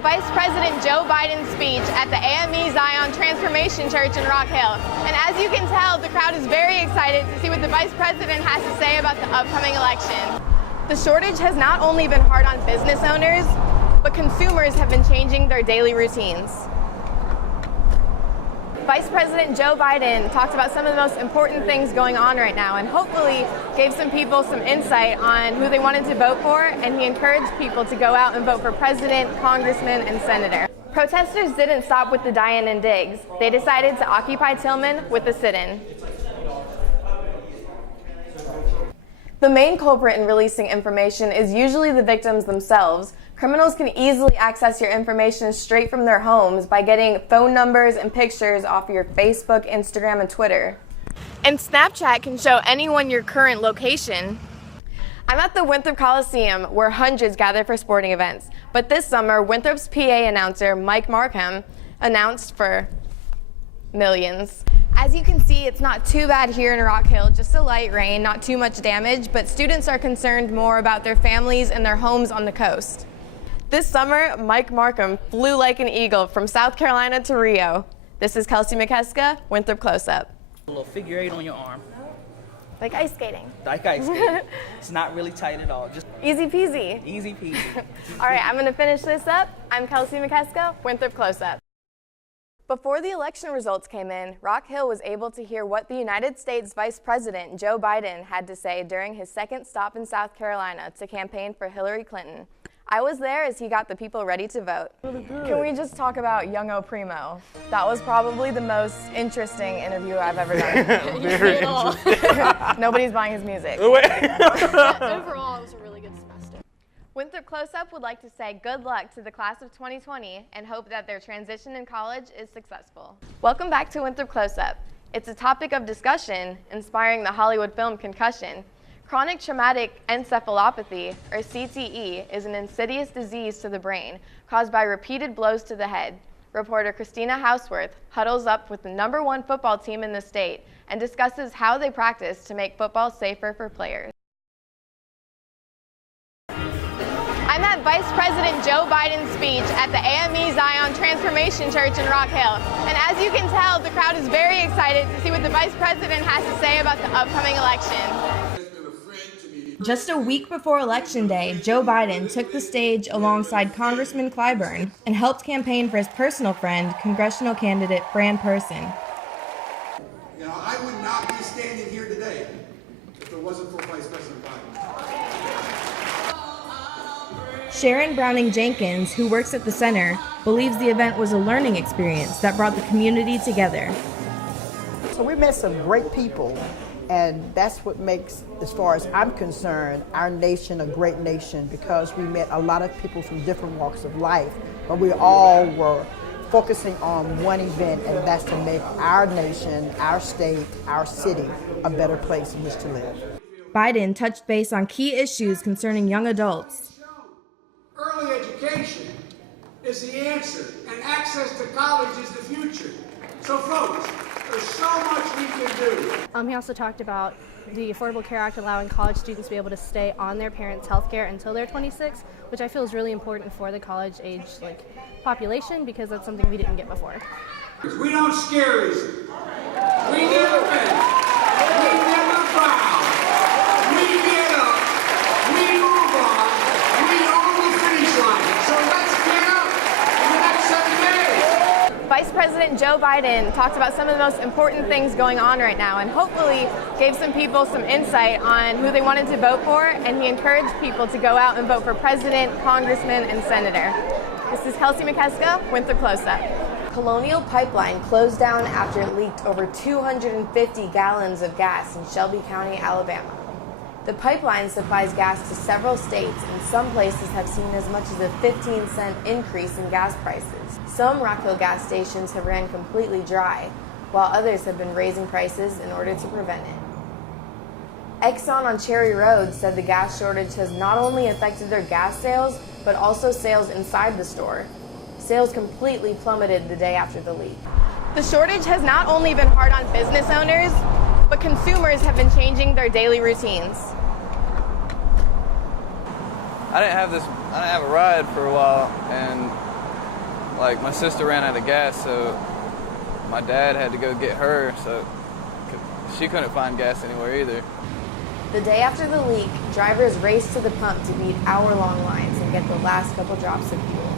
at Vice President Joe Biden's speech at the AME Zion Transformation Church in Rock Hill. And as you can tell, the crowd is very excited to see what the Vice President has to say about the upcoming election. The shortage has not only been hard on business owners, but consumers have been changing their daily routines. Vice President Joe Biden talked about some of the most important things going on right now and hopefully gave some people some insight on who they wanted to vote for, and he encouraged people to go out and vote for president, congressman, and senator. Protesters didn't stop with the die-in and digs. They decided to occupy Tillman with a sit-in. The main culprit in releasing information is usually the victims themselves. Criminals can easily access your information straight from their homes by getting phone numbers and pictures off your Facebook, Instagram, and Twitter. And Snapchat can show anyone your current location. I'm at the Winthrop Coliseum, where hundreds gather for sporting events. But this summer, Winthrop's PA announcer, Mike Markham, announced for millions. As you can see, it's not too bad here in Rock Hill, just a light rain, not too much damage, but students are concerned more about their families and their homes on the coast. This summer, Mike Markham flew like an eagle from South Carolina to Rio. This is Kelsey Mikeska, Winthrop Close-Up. A little figure 8 on your arm. Like ice skating. Like ice skating. It's not really tight at all. Just easy peasy. Easy peasy. All right, I'm gonna finish this up. I'm Kelsey Mikeska, Winthrop Close-Up. Before the election results came in, Rock Hill was able to hear what the United States Vice President Joe Biden had to say during his second stop in South Carolina to campaign for Hillary Clinton. I was there as he got the people ready to vote. Can we just talk about Young O Primo? That was probably the most interesting interview I've ever done. Very interesting. Nobody's buying his music. Overall, it was a really good semester. Winthrop Close-Up would like to say good luck to the class of 2020 and hope that their transition in college is successful. Welcome back to Winthrop Close-Up. It's a topic of discussion inspiring the Hollywood film Concussion. Chronic traumatic encephalopathy, or CTE, is an insidious disease to the brain caused by repeated blows to the head. Reporter Christina Houseworth huddles up with the #1 football team in the state and discusses how they practice to make football safer for players. I'm at Vice President Joe Biden's speech at the AME Zion Transformation Church in Rock Hill. And as you can tell, the crowd is very excited to see what the Vice President has to say about the upcoming election. Just a week before Election Day, Joe Biden took the stage alongside Congressman Clyburn and helped campaign for his personal friend, congressional candidate Fran Person. You know, I would not be standing here today if it wasn't for Vice President Biden. Sharon Browning Jenkins, who works at the center, believes the event was a learning experience that brought the community together. So we met some great people. And that's what makes, as far as I'm concerned, our nation a great nation, because we met a lot of people from different walks of life, but we all were focusing on one event, and that's to make our nation, our state, our city a better place in which to live. Biden touched base on key issues concerning young adults. Early education is the answer, and access to college is the future. So folks, there's so much we can do. He also talked about the Affordable Care Act allowing college students to be able to stay on their parents' health care until they're 26, which I feel is really important for the college age population, because that's something we didn't get before. We don't scare easily. We never bend. We never bow. We get up. We move on. We own the finish line. So let's get up in the next 7 days. Vice President Joe Biden talked about some of the most important things going on right now and hopefully gave some people some insight on who they wanted to vote for, and he encouraged people to go out and vote for president, congressman, and senator. This is Kelsey Mikeska, Winthrop Close-Up. Colonial Pipeline closed down after it leaked over 250 gallons of gas in Shelby County, Alabama. The pipeline supplies gas to several states, and some places have seen as much as a 15-cent increase in gas prices. Some Rock Hill gas stations have ran completely dry, while others have been raising prices in order to prevent it. Exxon on Cherry Road said the gas shortage has not only affected their gas sales, but also sales inside the store. Sales completely plummeted the day after the leak. The shortage has not only been hard on business owners, but consumers have been changing their daily routines. I didn't have a ride for a while, and Like, my sister ran out of gas, so my dad had to go get her, so she couldn't find gas anywhere either. The day after the leak, drivers raced to the pump to beat hour-long lines and get the last couple drops of fuel.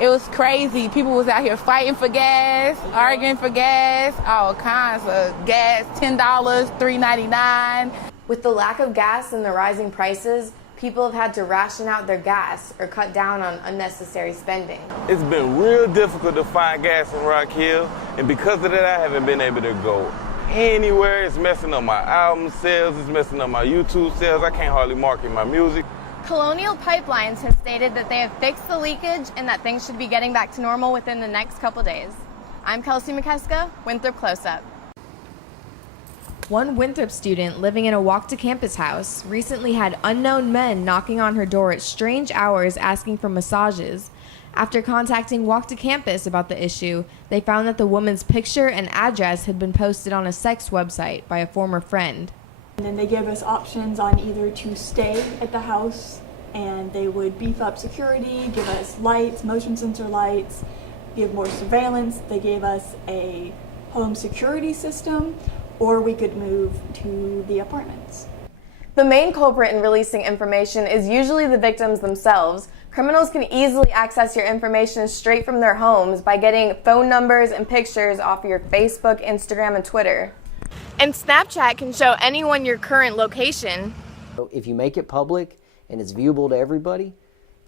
It was crazy. People was out here fighting for gas, arguing for gas, all kinds of gas, $10, $3.99. With the lack of gas and the rising prices, people have had to ration out their gas or cut down on unnecessary spending. It's been real difficult to find gas in Rock Hill, and because of that, I haven't been able to go anywhere. It's messing up my album sales, it's messing up my YouTube sales. I can't hardly market my music. Colonial Pipelines has stated that they have fixed the leakage and that things should be getting back to normal within the next couple days. I'm Kelsey Mikeska, Winthrop Close-Up. One Winthrop student living in a walk-to-campus house recently had unknown men knocking on her door at strange hours asking for massages. After contacting Walk to Campus about the issue, they found that the woman's picture and address had been posted on a sex website by a former friend. And then they gave us options on either to stay at the house, and they would beef up security, give us lights, motion sensor lights, give more surveillance. They gave us a home security system, or we could move to the apartments. The main culprit in releasing information is usually the victims themselves. Criminals can easily access your information straight from their homes by getting phone numbers and pictures off your Facebook, Instagram, and Twitter. And Snapchat can show anyone your current location. If you make it public and it's viewable to everybody,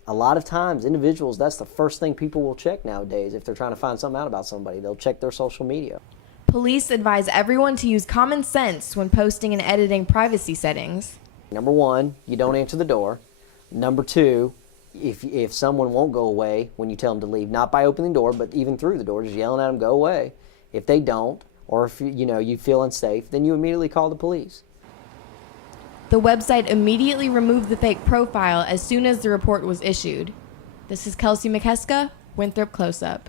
a lot of times individuals, that's the first thing people will check nowadays. If they're trying to find something out about somebody, they'll check their social media. Police advise everyone to use common sense when posting and editing privacy settings. Number one, you don't answer the door. Number two, if someone won't go away when you tell them to leave, not by opening the door, but even through the door, just yelling at them, go away. If they don't, or if you feel unsafe, then you immediately call the police. The website immediately removed the fake profile as soon as the report was issued. This is Kelsey Mikeska, Winthrop Close-Up.